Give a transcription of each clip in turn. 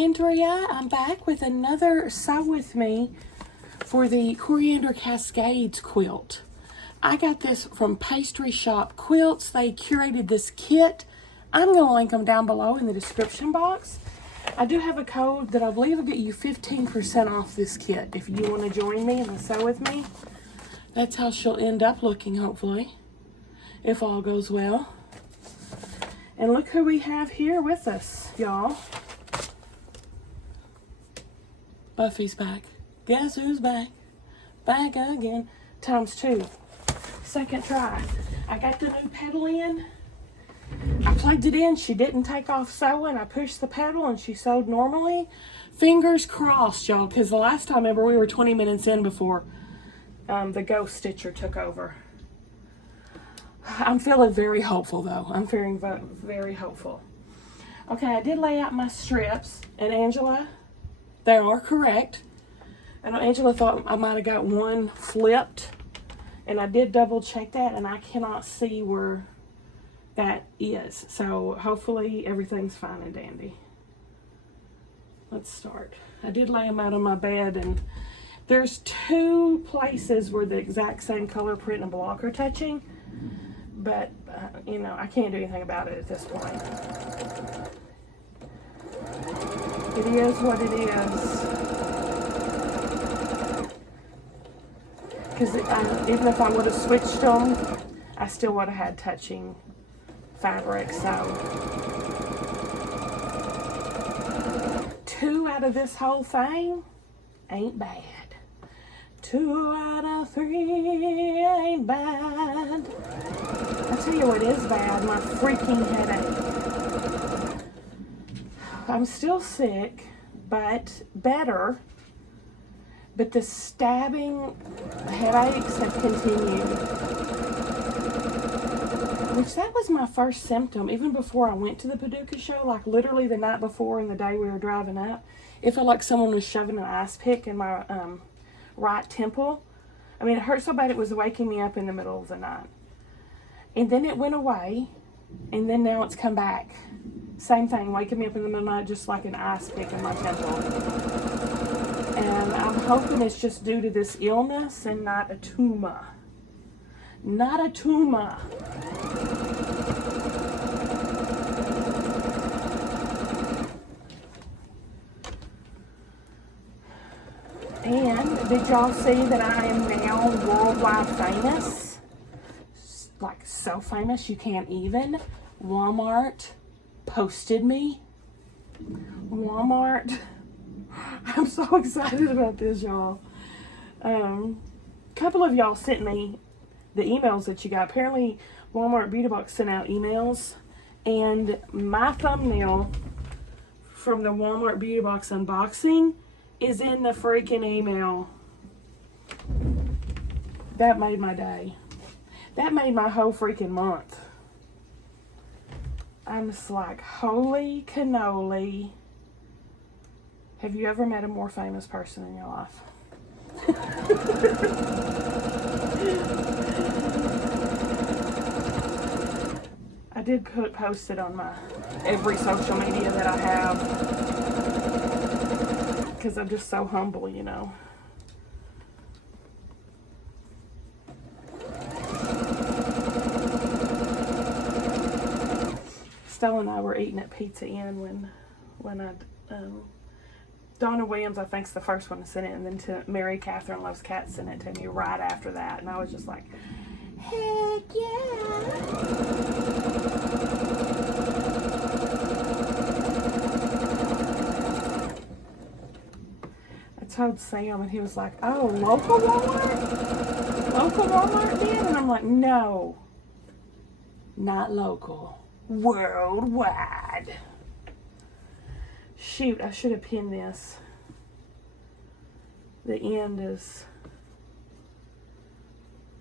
Andrea. I'm back with another Sew With Me for the Coriander Cascade Quilt. I got this from Pastry Shop Quilts. They curated this kit. I'm going to link them down below in the description box. I do have a code that I believe will get you 15% off this kit if you want to join me and sew with me. That's how she'll end up looking, hopefully, if all goes well. And look who we have here with us, y'all. Buffy's back. Guess who's back? Back again. ×2. Second try. I got the new pedal in. I plugged it in. She didn't take off sewing. I pushed the pedal and she sewed normally. Fingers crossed, y'all, because the last time, remember, we were 20 minutes in before the ghost stitcher took over. I'm feeling very hopeful, though. I'm feeling very hopeful. Okay, I did lay out my strips, and Angela, they are correct. I know Angela thought I might have got one flipped, and I did double check that, and I cannot see where that is. So hopefully everything's fine and dandy. Let's start. I did lay them out on my bed, and there's two places where the exact same color print and block are touching, but you know, I can't do anything about it at this point. It is what it is. Because even if I would have switched them, I still would have had touching fabric. So 2 out of this whole thing ain't bad. 2 out of 3 ain't bad. I'll tell you what is bad, my freaking headache. I'm still sick, but better. But the stabbing headaches have continued. Which that was my first symptom, even before I went to the Paducah show, like literally the night before and the day we were driving up. It felt like someone was shoving an ice pick in my right temple. I mean, it hurt so bad it was waking me up in the middle of the night. And then it went away, and then now it's come back. Same thing, waking me up in the middle of the night, just like an ice pick in my temple. And I'm hoping it's just due to this illness and not a tumor. Not a tumor. And did y'all see that I am now worldwide famous? Like so famous you can't even. Walmart posted me. Walmart. I'm so excited about this, y'all. A couple of y'all sent me the emails that you got. Apparently, Walmart Beauty Box sent out emails, and my thumbnail from the Walmart Beauty Box unboxing is in the freaking email. That made my day. That made my whole freaking month. I'm just like, holy cannoli. Have you ever met a more famous person in your life? I did post it on my every social media that I have, because I'm just so humble, you know. Stella and I were eating at Pizza Inn when I Donna Williams, I think, is the first one to send it, and then to Mary Catherine Loves Cats sent it to me right after that, and I was just like, heck yeah. I told Sam, and he was like, oh, local Walmart? Local Walmart then? And I'm like, no, not local. Worldwide. Shoot, I should have pinned this. The end is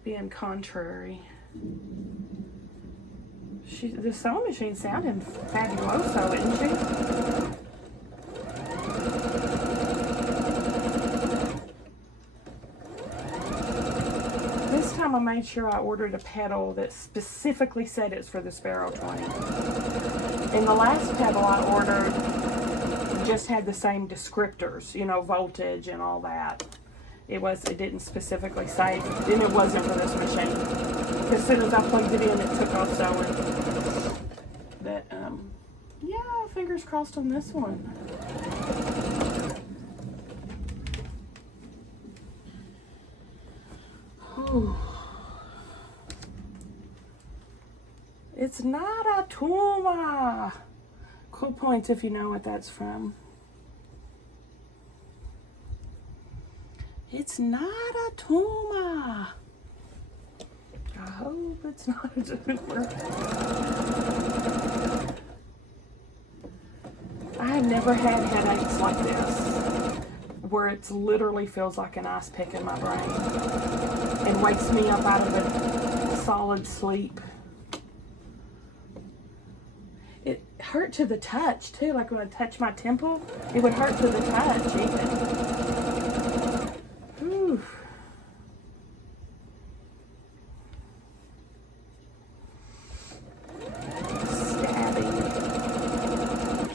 being contrary. The sewing machine sounded fabuloso, isn't she? This time I made sure I ordered a pedal that specifically said it's for the Sparrow 20. And the last pedal I ordered just had the same descriptors, you know, voltage and all that. It didn't specifically say, and it wasn't for this machine. As soon as I plugged it in, it took off sewing. But, yeah, fingers crossed on this one. Whew. It's not a Tuma. Cool points if you know what that's from. It's not a Tuma. I hope it's not a Tuma. I have never had headaches like this, where it literally feels like an ice pick in my brain and wakes me up out of a solid sleep. It hurt to the touch too, like when I touch my temple, it would hurt to the touch even. Whew. Stabbing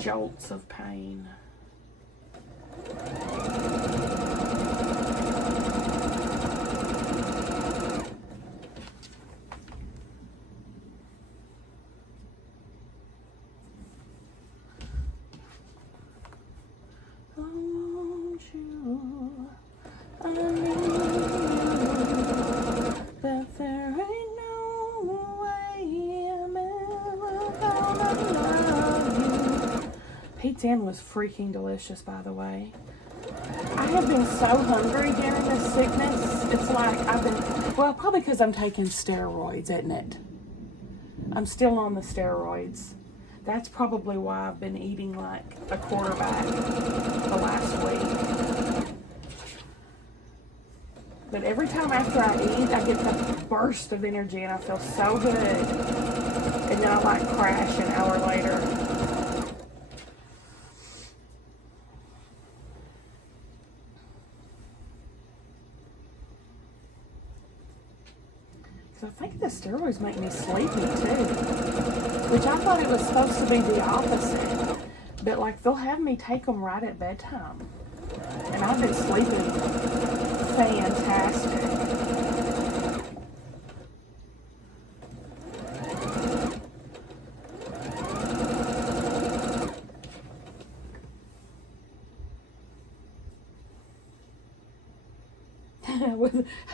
jolts of pain. Pete's Inn was freaking delicious, by the way. I have been so hungry during this sickness. It's like well, probably because I'm taking steroids, isn't it? I'm still on the steroids. That's probably why I've been eating like a quarterback the last week. But every time after I eat, I get the burst of energy and I feel so good. And then I like crash an hour later. I think the steroids make me sleepy too, which I thought it was supposed to be the opposite, but like they'll have me take them right at bedtime, and I've been sleeping fantastic.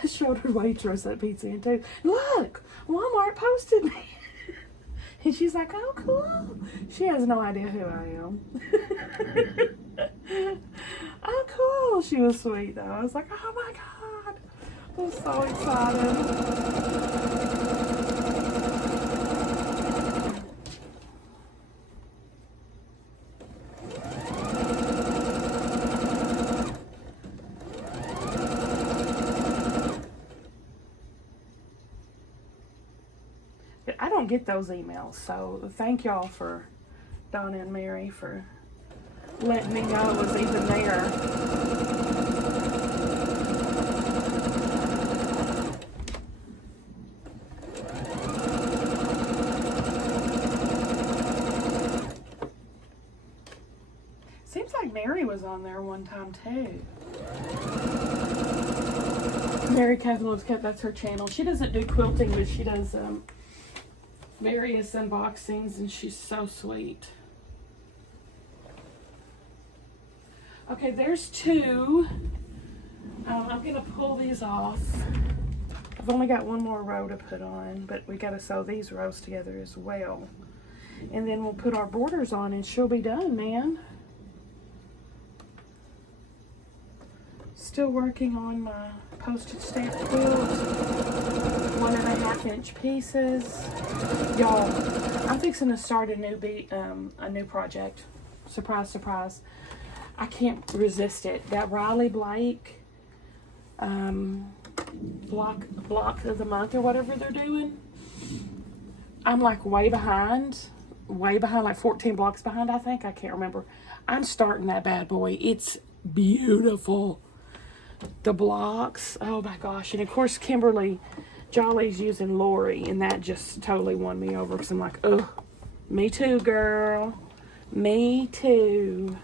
I showed her waitress at Pizza Inn too. Look, Walmart posted me. And she's like, oh, cool. She has no idea who I am. Oh, cool. She was sweet, though. I was like, oh, my God. I was so excited. I don't get those emails, so thank y'all for Donna and Mary for letting me know it was even there. Seems like Mary was on there one time too. Mary Kavanaugh's Cut, that's her channel. She doesn't do quilting, but she does various unboxings, and she's so sweet. Okay, there's two. I'm gonna pull these off. I've only got one more row to put on, but we gotta sew these rows together as well. And then we'll put our borders on and she'll be done, man. Still working on my postage stamp quilt. 1.5 inch pieces. Y'all, I'm fixing to start a new project. Surprise, surprise. I can't resist it. That Riley Blake block of the month or whatever they're doing. I'm like way behind, like 14 blocks behind, I think. I can't remember. I'm starting that bad boy. It's beautiful. The blocks, oh my gosh. And of course, Kimberly Jolly's using Lori, and that just totally won me over because I'm like, oh, me too, girl. Me too.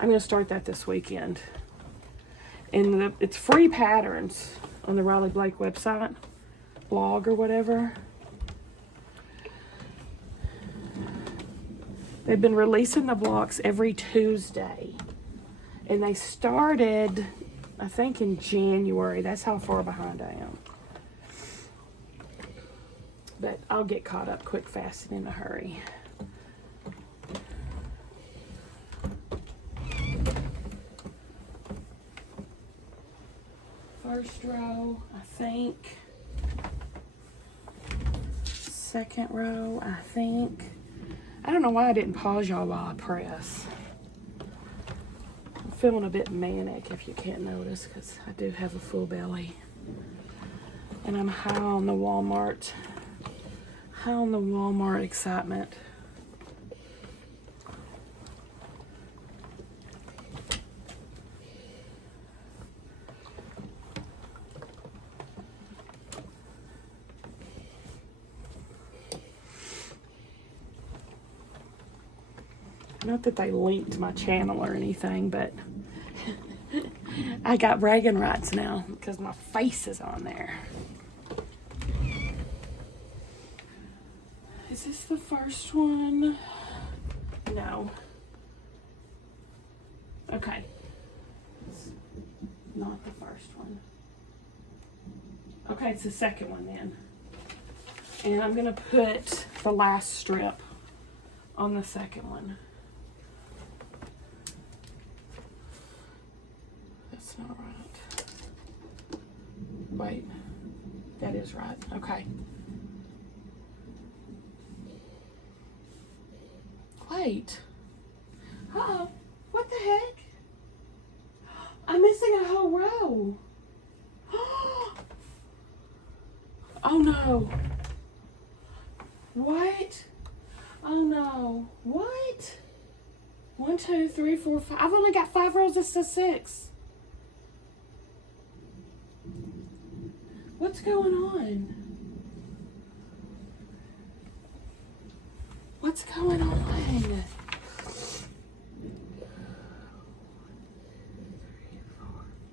I'm going to start that this weekend. And it's free patterns on the Riley Blake website, blog or whatever. They've been releasing the blocks every Tuesday. And they started, I think, in January. That's how far behind I am. But I'll get caught up quick, fast, and in a hurry. First row, I think. Second row, I think. I don't know why I didn't pause y'all while I press. I'm feeling a bit manic, if you can't notice, because I do have a full belly. And I'm high on the Walmart excitement. Not that they linked my channel or anything, but I got bragging rights now because my face is on there. Is this the first one? No. Okay. It's not the first one. Okay, it's the second one then. And I'm gonna put the last strip on the second one. That's not right. Wait, that is right. Okay. Wait. Uh-oh. What the heck? I'm missing a whole row. Oh no. What? Oh no. What? 1, 2, 3, 4, 5. I've only got 5 rows. This is 6. What's going on? What's going on?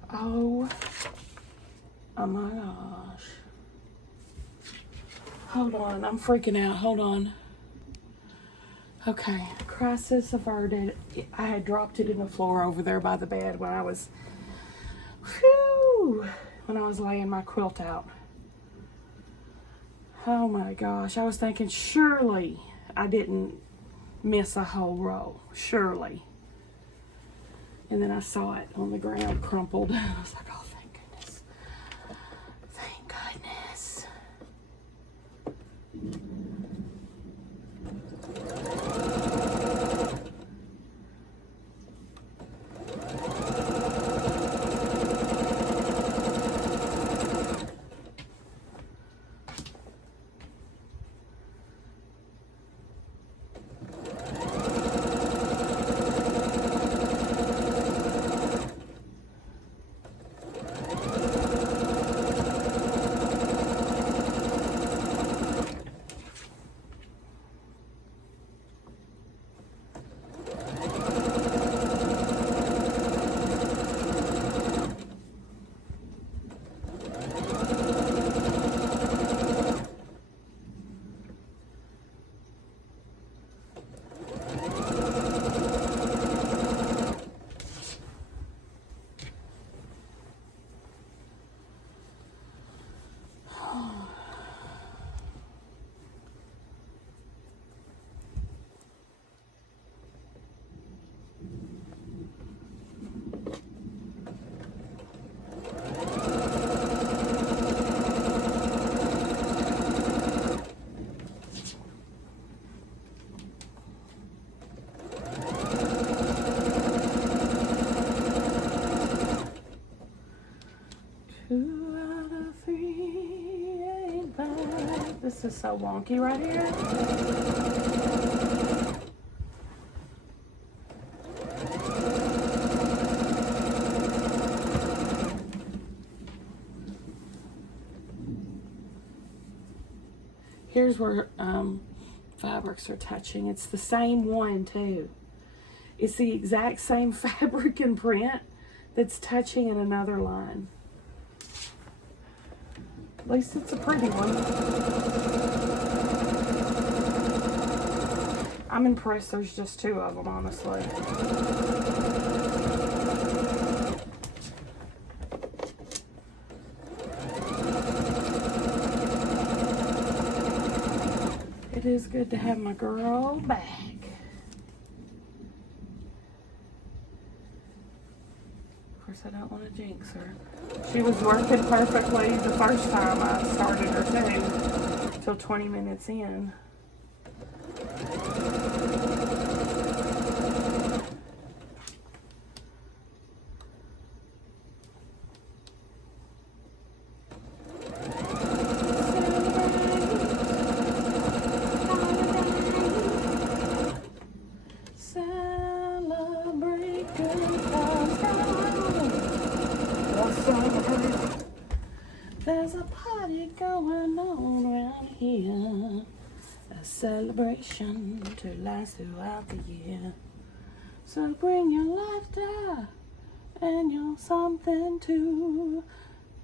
Oh my gosh. Hold on, I'm freaking out. Hold on. Okay, crisis averted. I had dropped it in the floor over there by the bed when I was, when I was laying my quilt out. Oh my gosh, I was thinking surely I didn't miss a whole row, surely. And then I saw it on the ground crumpled. I was like, oh, thank goodness. Thank goodness. This is so wonky right here. Here's where fabrics are touching. It's the same one too. It's the exact same fabric and print that's touching in another line. At least it's a pretty one. I'm impressed there's just 2 of them, honestly. It is good to have my girl back. Of course, I don't want to jinx her. She was working perfectly the first time I started her too, till 20 minutes in. There's a party going on around here, a celebration to last throughout the year. So bring your laughter and your something too.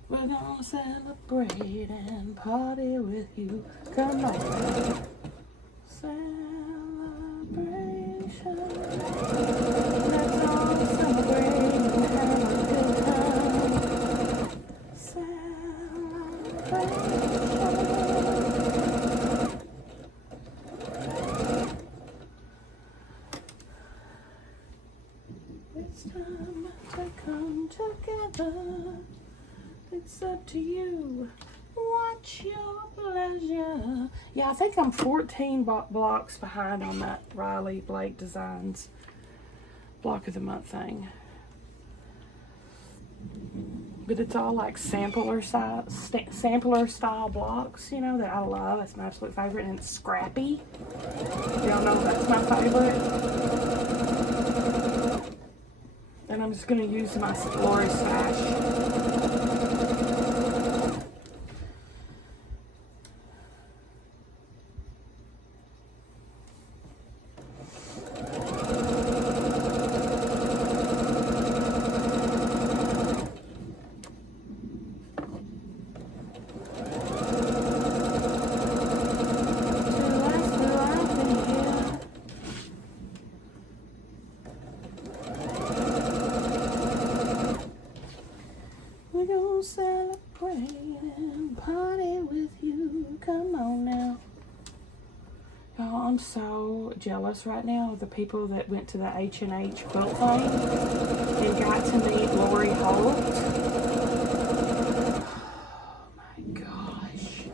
We're gonna celebrate and party with you. Come on. Celebration. Let's all celebrate and have a good time. It's time to come together. It's up to you. Watch your pleasure. Yeah, I think I'm 14 blocks behind on that Riley Blake Designs block of the month thing. But it's all like sampler style blocks, you know, that I love. It's my absolute favorite, and it's scrappy. Y'all know that's my favorite. And I'm just gonna use my Lori stash. Celebrate and party with you. Come on now. Y'all, I'm so jealous right now of the people that went to the H&H quilt thing and got to meet Lori Holt. Oh my gosh.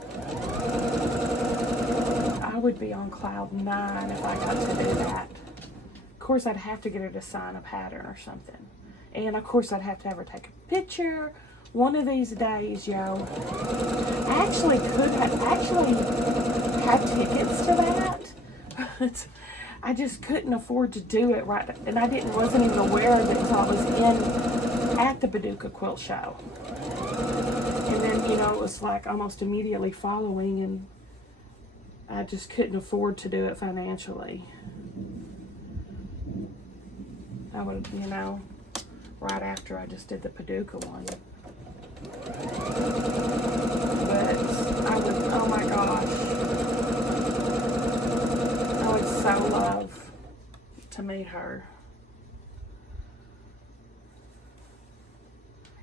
I would be on cloud 9 if I got to do that. Of course, I'd have to get her to sign a pattern or something. And of course, I'd have to have her take a picture. One of these days, yo, I actually have tickets to that, but I just couldn't afford to do it right, and I wasn't even aware of it until I was at the Paducah Quilt Show, and then, you know, it was like almost immediately following, and I just couldn't afford to do it financially. I would, you know, right after I just did the Paducah one. But I would, oh my gosh, I would so love to meet her.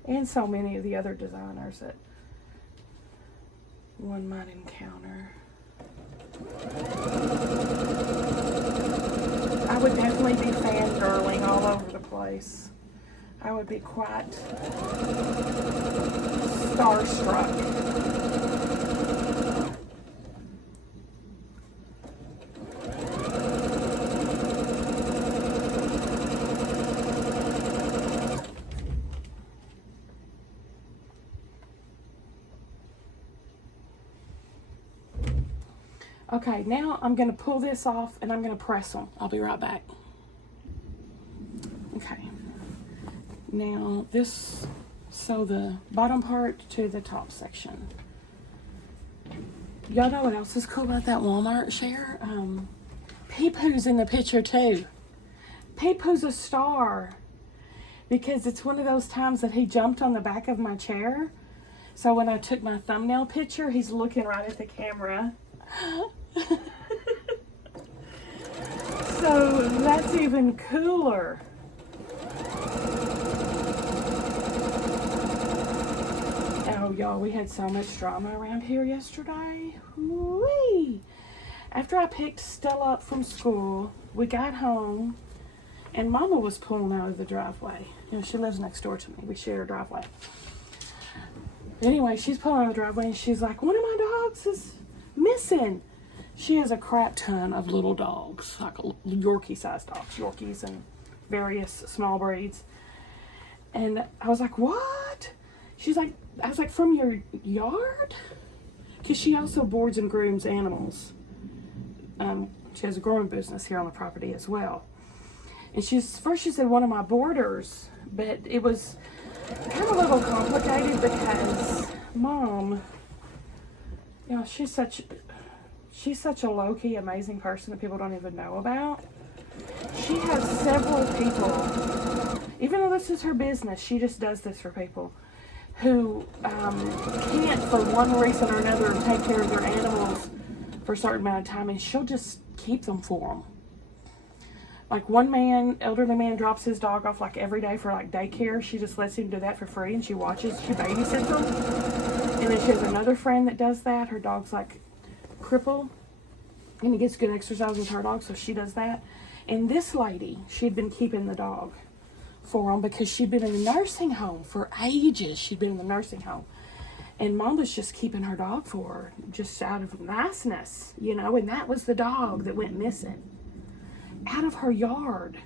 And so many of the other designers that one might encounter. I would definitely be fangirling all over the place. I would be quite starstruck. Okay, now I'm going to pull this off and I'm going to press them. I'll be right back. Okay. Now this, so the bottom part to the top section. Y'all know what else is cool about that Walmart share? Pee-poo's in the picture too. Peepu's a star because it's one of those times that he jumped on the back of my chair. So when I took my thumbnail picture, he's looking right at the camera. So that's even cooler. Oh, y'all, we had so much drama around here yesterday. Whee! After I picked Stella up from school, we got home, and Mama was pulling out of the driveway. You know, she lives next door to me. We share a driveway. Anyway, she's pulling out of the driveway, and she's like, one of my dogs is missing. She has a crap ton of little dogs, like Yorkie-sized dogs, Yorkies and various small breeds. And I was like, what? She's like, I was like, from your yard? Because she also boards and grooms animals. She has a growing business here on the property as well. And first she said one of my boarders, but it was kind of a little complicated because Mom, you know, she's such a low-key, amazing person that people don't even know about. She has several people, even though this is her business, she just does this for people who can't, for one reason or another, take care of their animals for a certain amount of time, and she'll just keep them for them. Like one man, elderly man, drops his dog off like every day for like daycare. She just lets him do that for free, and she babysits them. And then she has another friend that does that. Her dog's like crippled, and he gets good exercise with her dog, so she does that. And this lady, she'd been keeping the dog for him because she'd been in a nursing home for ages. She'd been in the nursing home, and Mom was just keeping her dog for her, just out of niceness, you know. And that was the dog that went missing out of her yard.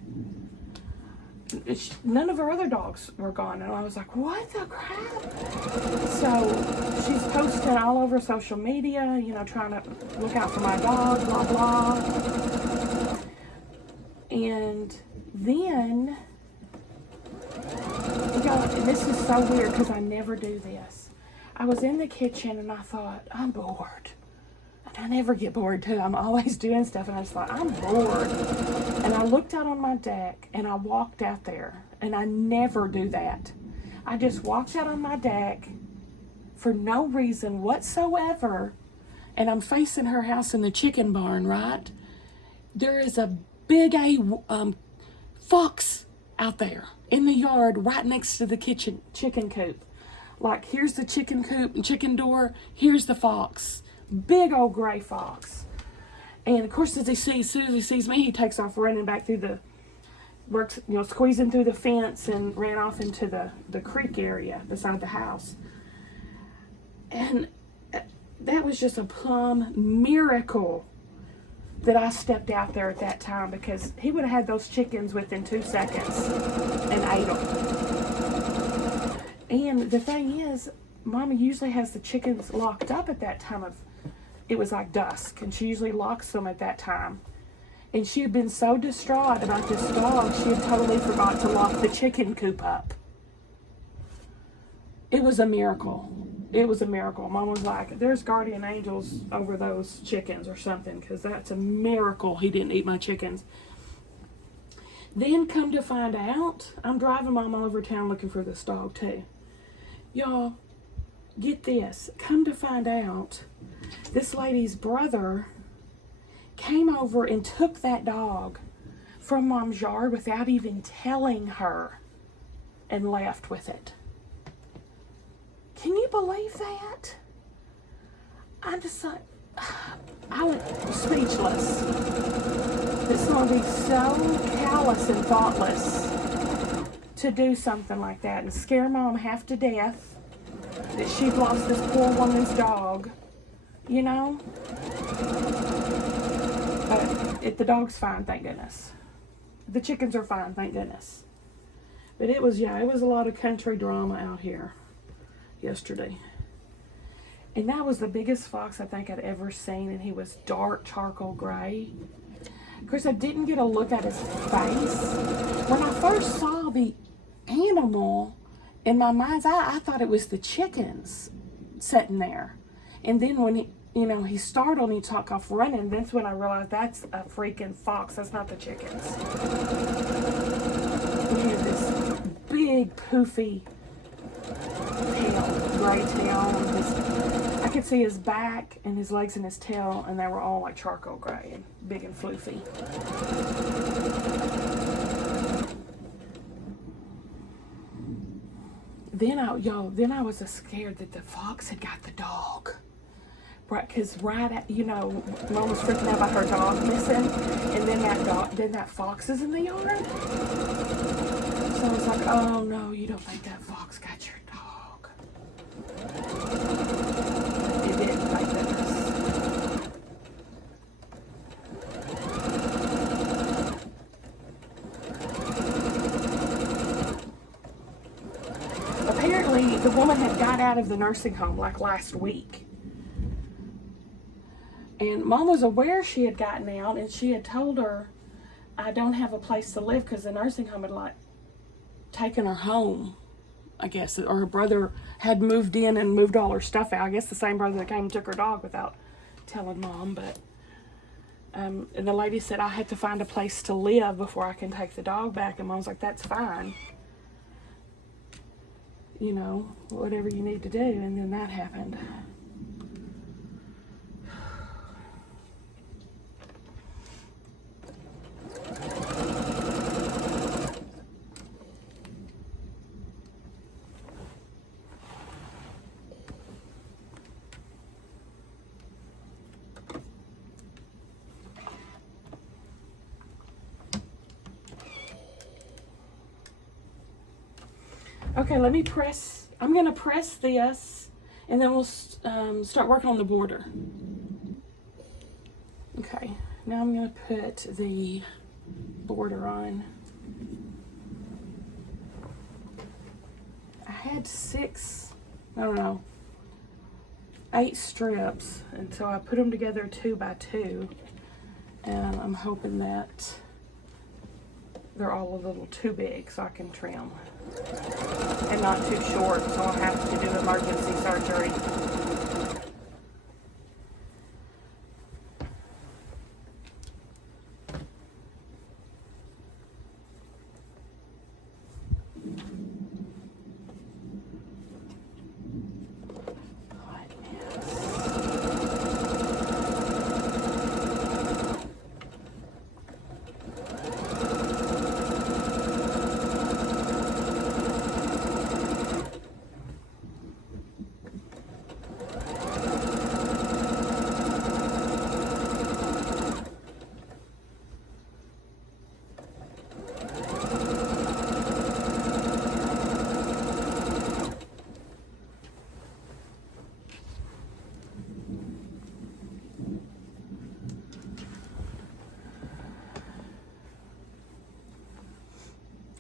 None of her other dogs were gone, and I was like, what the crap? So she's posting all over social media, you know, trying to look out for my dog, blah blah. And then, you know, this is so weird because I never do this. I was in the kitchen and I thought, I'm bored. And I never get bored too. I'm always doing stuff, and I just thought, I'm bored. And I looked out on my deck and I walked out there, and I never do that. I just walked out on my deck for no reason whatsoever, and I'm facing her house in the chicken barn, right? There is a big fox out there in the yard right next to the chicken coop. Like, here's the chicken coop and chicken door, here's the fox. Big old gray fox. And of course, as soon as he sees me, he takes off running back through squeezing through the fence, and ran off into the creek area beside the house. And that was just a plumb miracle that I stepped out there at that time, because he would have had those chickens within 2 seconds and ate them. And the thing is, Mama usually has the chickens locked up at that time it was like dusk, and she usually locks them at that time. And she had been so distraught about this dog, she had totally forgot to lock the chicken coop up. It was a miracle. It was a miracle. Mom was like, there's guardian angels over those chickens or something, because that's a miracle he didn't eat my chickens. Then come to find out, I'm driving Mom all over town looking for this dog too. Y'all, get this. Come to find out, this lady's brother came over and took that dog from Mom's yard without even telling her, and left with it. Can you believe that? I'm just like, I was speechless. That someone would be so callous and thoughtless to do something like that and scare Mom half to death that she'd lost this poor woman's dog, you know? But the dog's fine, thank goodness. The chickens are fine, thank goodness. But it was a lot of country drama out here yesterday. And that was the biggest fox I think I'd ever seen, and he was dark charcoal gray. Of course, I didn't get a look at his face. When I first saw the animal, in my mind's eye, I thought it was the chickens sitting there. And then when he startled and he took off running, that's when I realized that's a freaking fox. That's not the chickens. this big poofy tail, gray tail. I could see his back and his legs and his tail, and they were all like charcoal gray and big and floofy. Then I was scared that the fox had got the dog. Right, because Mom was freaking out about her dog missing, and then that fox is in the yard. So I was like, oh no, you don't think that fox got your dog? It didn't, thank goodness. Apparently, the woman had got out of the nursing home like last week. And Mom was aware she had gotten out, and she had told her, I don't have a place to live, because the nursing home had like taken her home, I guess, or her brother had moved in and moved all her stuff out. I guess the same brother that came and took her dog without telling Mom. But and the lady said, I had to find a place to live before I can take the dog back. And Mom's like, that's fine. You know, whatever you need to do. And then that happened. Okay, I'm going to press this, and then we'll start working on the border. Okay, now I'm going to put the border on. I had 8 strips, and so I put them together 2 by 2, and I'm hoping that they're all a little too big so I can trim, and not too short so I'll have to do emergency surgery.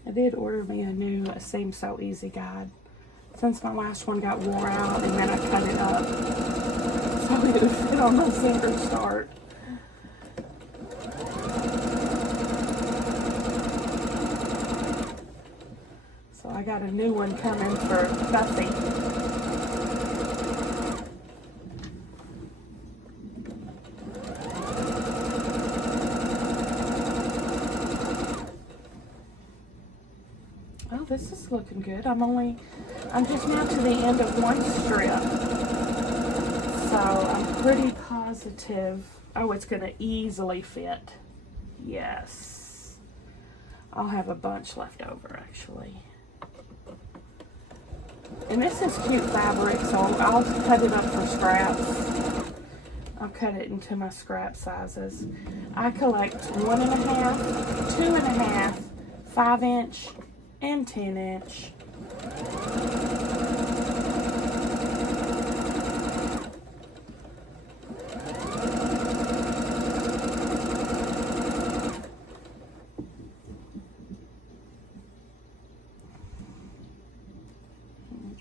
I did order me a new Seam So Easy guide since my last one got wore out, and then I cut it up so it would fit on my center start. So I got a new one coming for Buffy. Oh, this is looking good. I'm just now to the end of one strip. So I'm pretty positive. Oh, it's going to easily fit. Yes. I'll have a bunch left over, actually. And this is cute fabric, so I'll cut it up for scraps. I'll cut it into my scrap sizes. I collect 1.5, 2.5, 5-inch, and 10-inch.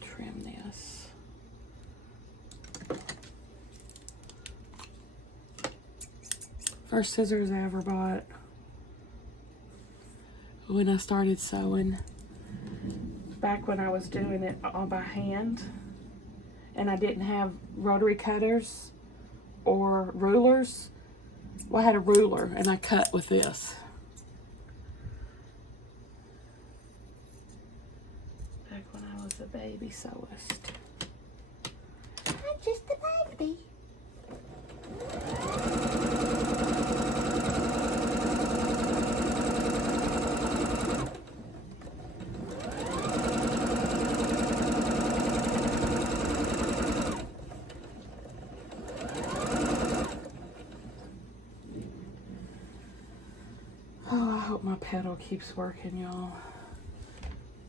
Trim this. First scissors I ever bought when I started sewing, back when I was doing it all by hand and I didn't have rotary cutters or rulers. Well, I had a ruler and I cut with this. baby sewist. I'm just a baby. Oh, I hope my pedal keeps working, y'all.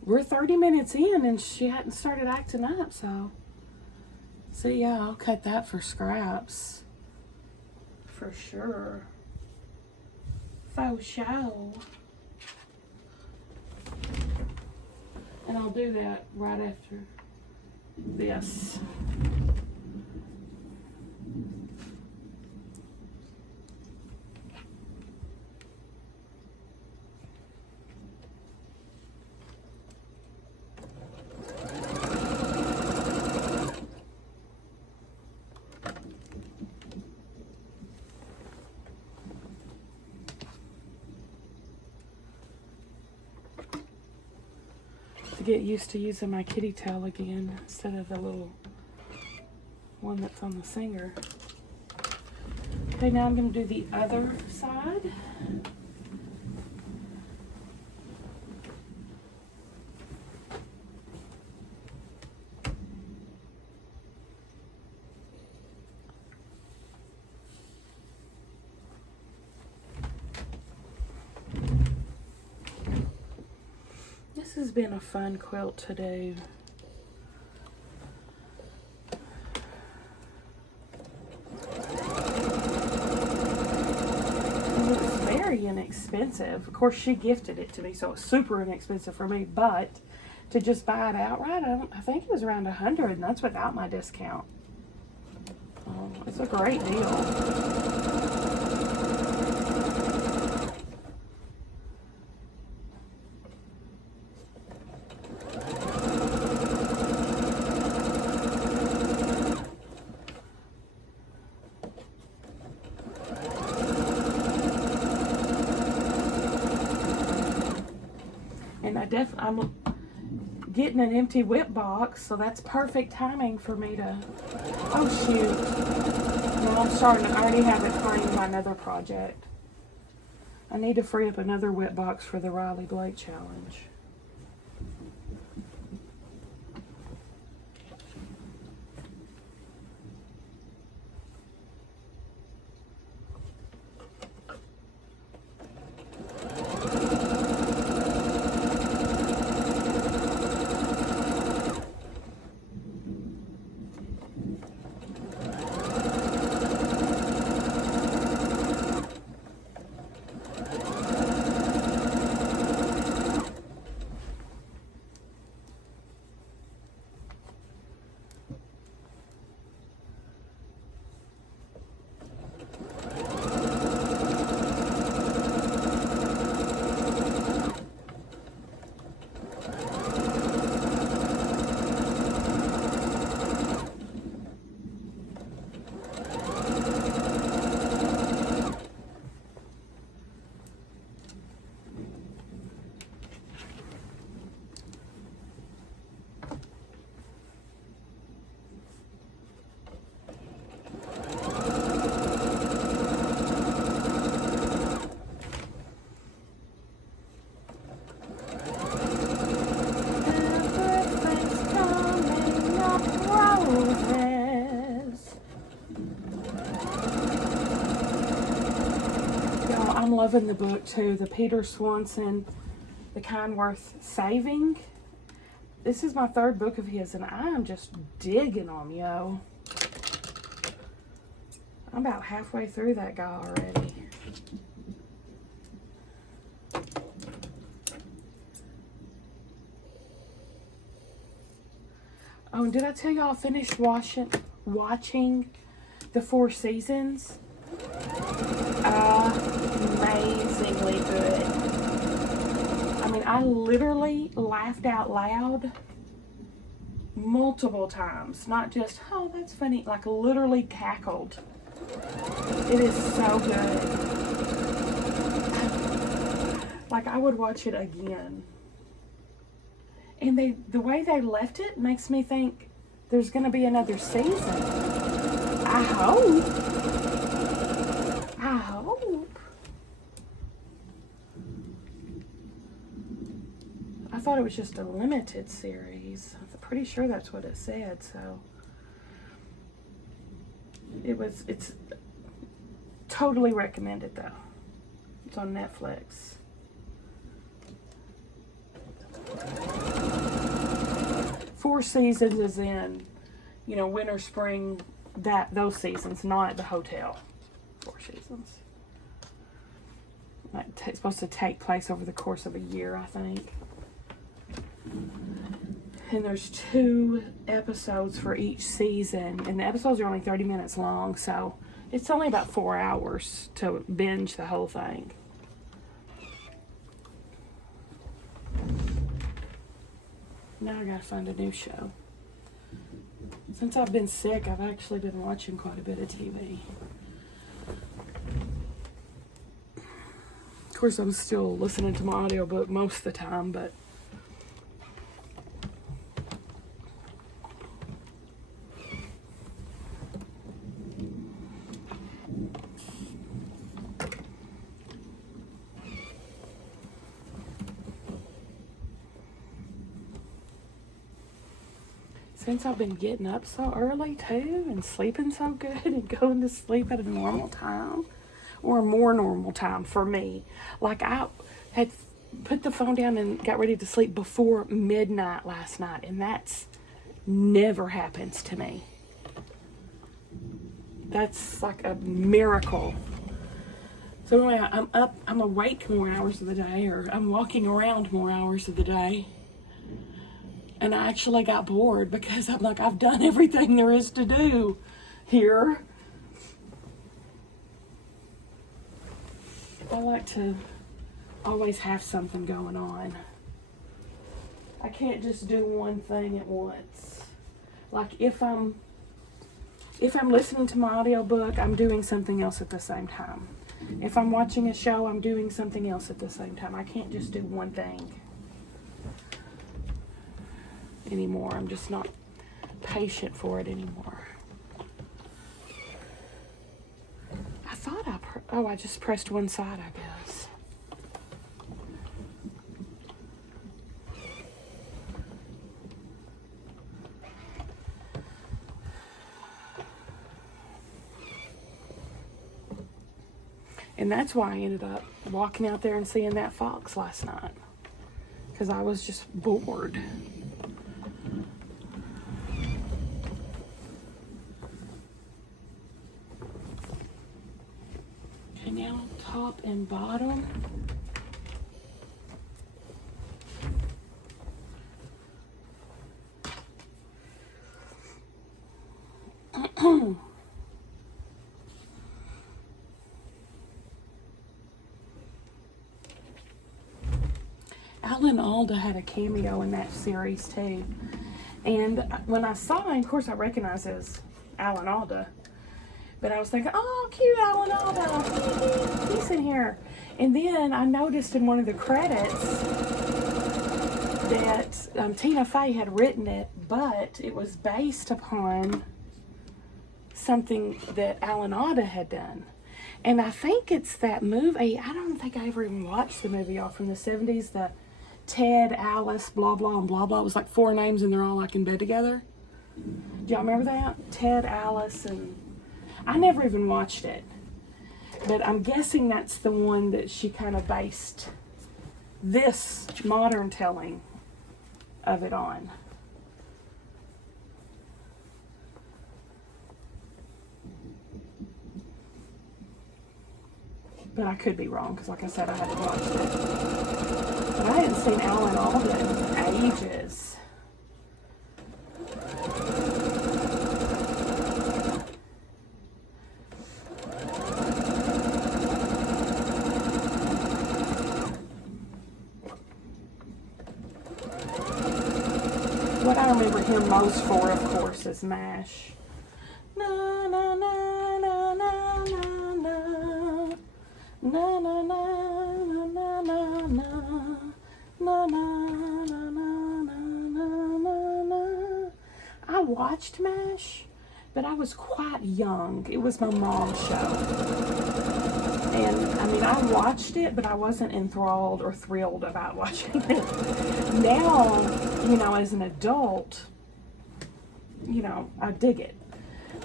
We're 30 minutes in and she hadn't started acting up, so. See, yeah, I'll cut that for scraps. For sure. Faux show. And I'll do that right after this. To get used to using my kitty tail again instead of the little one that's on the singer. Okay, now I'm going to do the other side. This has been a fun quilt to do. And it's very inexpensive. Of course, she gifted it to me, so it's super inexpensive for me, but to just buy it outright, I think it was around $100, and that's without my discount. It's a great deal. And I'm getting an empty whip box, so that's perfect timing for me to, oh shoot. No, I'm starting, I already have it claimed my another project. I need to free up another whip box for the Riley Blake challenge. I'm loving the book too, the Peter Swanson, The Kind Worth Saving. This is my third book of his, and I am just digging them, yo. I'm about halfway through that guy already. Oh, and did I tell y'all I finished watching The Four Seasons? Amazingly good. I mean, I literally laughed out loud multiple times. Not just, oh, that's funny. Like, literally cackled. It is so good. Like, I would watch it again. And the way they left it makes me think there's going to be another season. I hope. I hope. I thought it was just a limited series. I'm pretty sure that's what it said, so. It's totally recommended though. It's on Netflix. Four seasons is in, you know, winter, spring, those seasons, not the hotel. 4 seasons. It's supposed to take place over the course of a year, I think. And there's 2 episodes for each season, and the episodes are only 30 minutes long, so it's only about 4 hours to binge the whole thing. Now I gotta find a new show. Since I've been sick, I've actually been watching quite a bit of TV. Of course, I'm still listening to my audiobook most of the time, but since I've been getting up so early too and sleeping so good and going to sleep at a normal time or a more normal time for me. Like I had put the phone down and got ready to sleep before midnight last night, and that's never happens to me. That's like a miracle. So anyway, I'm awake more hours of the day, or I'm walking around more hours of the day. And I actually got bored because I'm like, I've done everything there is to do here. I like to always have something going on. I can't just do one thing at once. Like if I'm listening to my audiobook, I'm doing something else at the same time. If I'm watching a show, I'm doing something else at the same time. I can't just do one thing anymore. I'm just not patient for it anymore. I thought I just pressed one side, I guess. And that's why I ended up walking out there and seeing that fox last night, because I was just bored. Okay, now top and bottom. Alan Alda had a cameo in that series too. And when I saw him, of course I recognized it as Alan Alda. But I was thinking, oh, cute Alan Alda. He's in here. And then I noticed in one of the credits that Tina Fey had written it, but it was based upon something that Alan Alda had done. And I think it's that movie. I don't think I ever even watched the movie, y'all, from the 70s, the Ted, Alice, blah, blah, and blah, blah. It was like 4 names and they're all like in bed together. Do y'all remember that? Ted, Alice, and I never even watched it. But I'm guessing that's the one that she kind of based this modern telling of it on. But I could be wrong, because like I said, I haven't watched it. But I hadn't seen Alan Alda in ages. What I remember him most for, of course, is MASH. Na na na na na na na. Na na na na na na na na na na na na. watched MASH, but I was quite young. It was my mom's show. And I mean, I watched it, but I wasn't enthralled or thrilled about watching it. Now, you know, as an adult, you know, I dig it.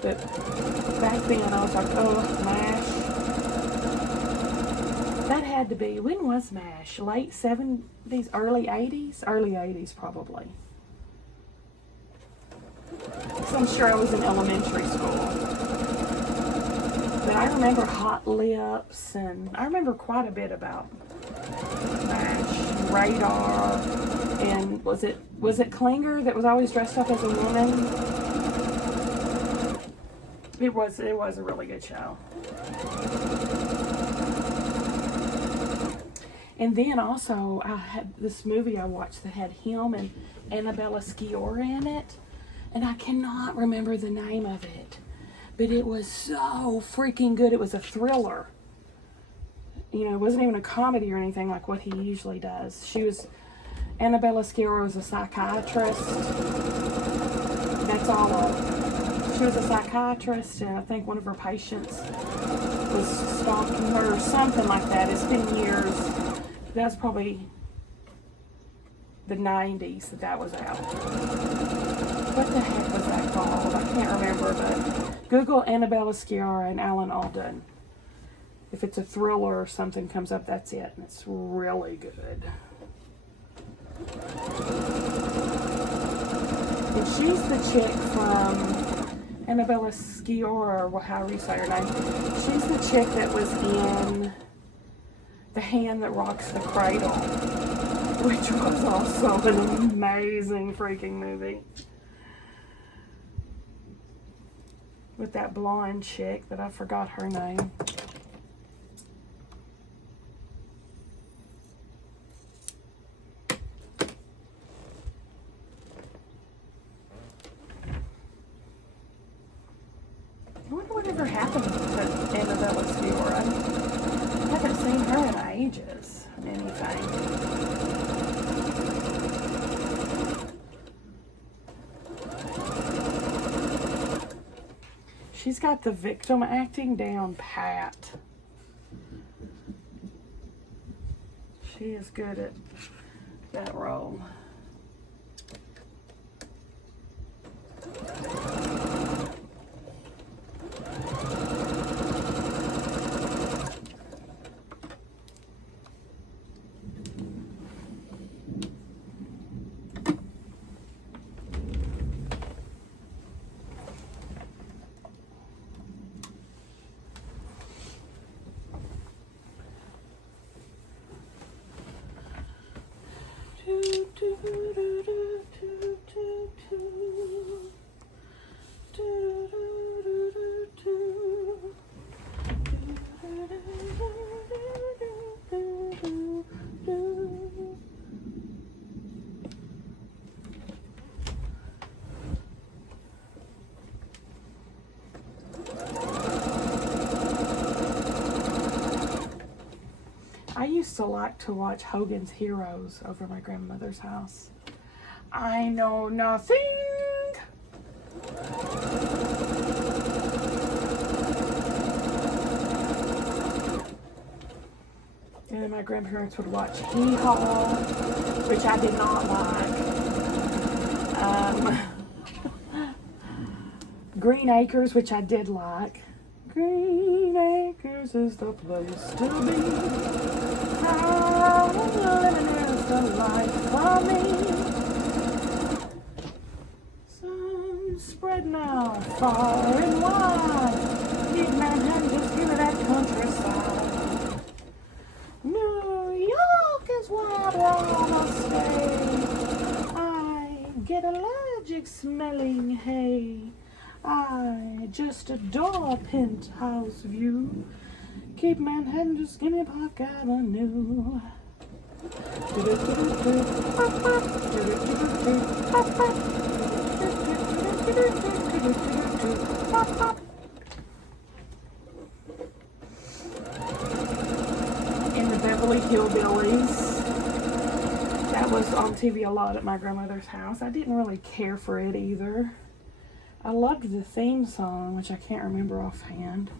But back then I was like, oh, MASH. That had to be, when was MASH? Late 70s, early 80s? Early 80s probably. So I'm sure I was in elementary school. But I remember Hot Lips, and I remember quite a bit about MASH, Radar, and was it Klinger that was always dressed up as a woman? It was a really good show. And then also I had this movie I watched that had him and Annabella Sciorra in it, and I cannot remember the name of it, but it was so freaking good. It was a thriller. You know, it wasn't even a comedy or anything like what he usually does. Annabella Sciorra was a psychiatrist. That's all. She was a psychiatrist, and I think one of her patients was stalking her or something like that. It's been years. That's probably the 90s that was out. What the heck was that called? I can't remember, but Google Annabella Sciorra and Alan Alda. If it's a thriller or something comes up, that's it. And it's really good. And she's the chick from Annabella Sciorra, or however you say her name. She's the chick that was in The Hand That Rocks the Cradle, which was also an amazing freaking movie. With that blonde chick that I forgot her name. I wonder whatever happened to Annabella Sciorra. I haven't seen her in ages. Anything. She's got the victim acting down pat. She is good at that role. I used to like to watch Hogan's Heroes over at my grandmother's house. I know nothing. And then my grandparents would watch Hee Haw, which I did not like. Green Acres, which I did like. Green Acres is the place to be. How living is the life for me. Sun spread now far and wide. Keep Manhattan, just give it that countryside. New York is where I'd rather stay. I get allergic smelling hay. I just adore a penthouse view. Keep Manhattan, just give me Park Avenue. In the Beverly Hillbillies. That was on TV a lot at my grandmother's house. I didn't really care for it either. I loved the theme song, which I can't remember offhand.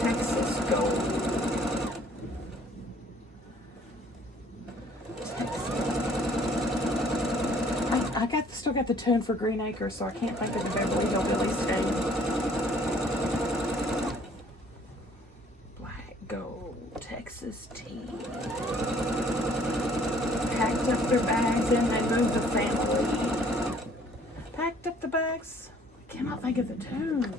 Texas Gold. Still got the tune for Green Acres, so I can't think of the Beverly Hillbillies name. Black Gold, Texas tea. Packed up their bags and they moved the family. Packed up the bags. I cannot think of the tune.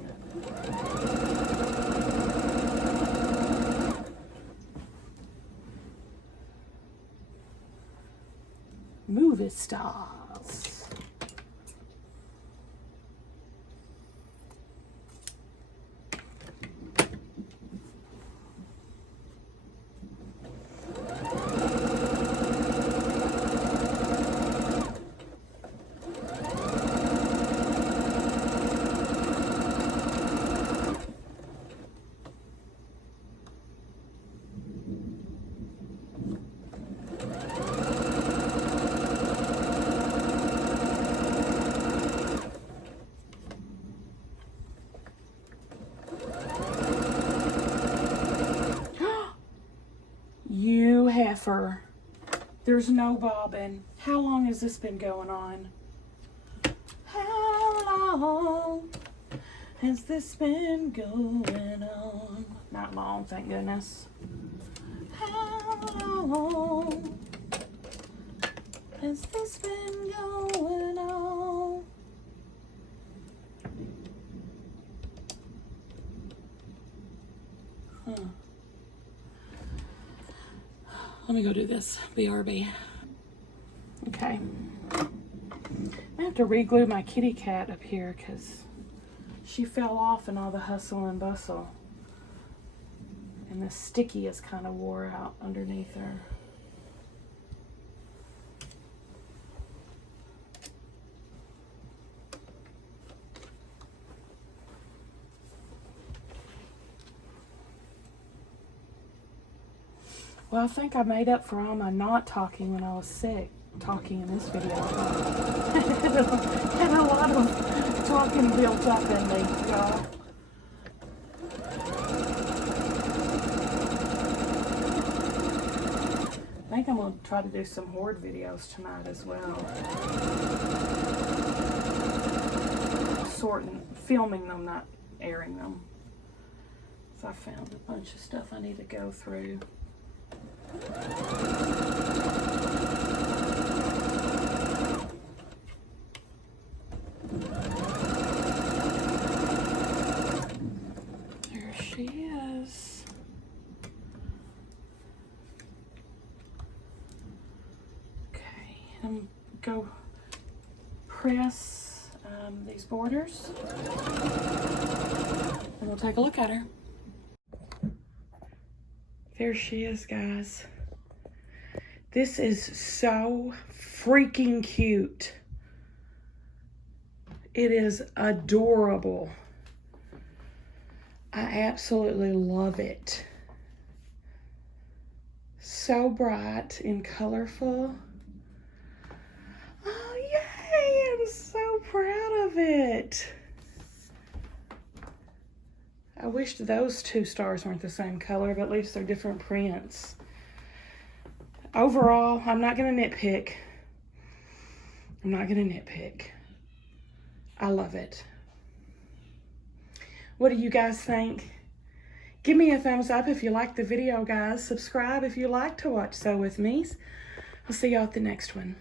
Movie stars. You heifer. There's no bobbin. How long has this been going on? How long has this been going on? Not long, thank goodness. How long has this been going on? Huh. Let me go do this. BRB. Okay. I have to re-glue my kitty cat up here because she fell off in all the hustle and bustle. And the sticky is kind of wore out underneath her. Well, I think I made up for all my not talking when I was sick, talking in this video. Had a lot of talking built up in me, y'all. I think I'm going to try to do some hoard videos tonight as well. Filming them, not airing them. So I found a bunch of stuff I need to go through. There she is. Okay, I'm go press these borders and we'll take a look at her. There she is, guys. This is so freaking cute. It is adorable. I absolutely love it. So bright and colorful. Oh, yay! I'm so proud of it. I wish those two stars weren't the same color, but at least they're different prints. Overall, I'm not going to nitpick. I'm not going to nitpick. I love it. What do you guys think? Give me a thumbs up if you liked the video, guys. Subscribe if you like to watch Sew With Me. I'll see y'all at the next one.